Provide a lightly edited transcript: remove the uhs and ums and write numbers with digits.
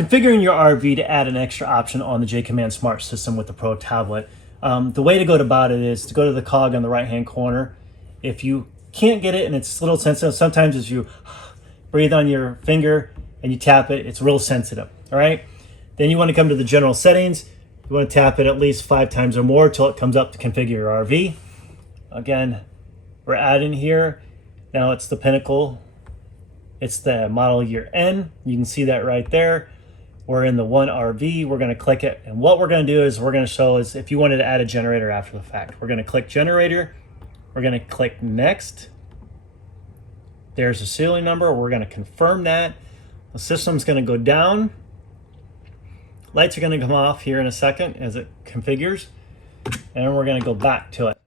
Configuring your RV to add an extra option on the JAYCOMMAND Smart System with the Pro tablet. The way to go about it is to go to the cog on the right hand corner. If you can't get it and it's a little sensitive, sometimes as you breathe on your finger and you tap it, it's real sensitive. All right. Then you want to come to the general settings. You want to tap it at least 5 times or more till it comes up to configure your RV. Again, we're adding here. Now it's the Pinnacle. It's the model year N. You can see that right there. We're in the one RV. We're going to click it. And what we're going to do is we're going to show is if you wanted to add a generator after the fact. We're going to click generator. We're going to click next. There's a serial number. We're going to confirm that. The system's going to go down. Lights are going to come off here in a second as it configures. And we're going to go back to it.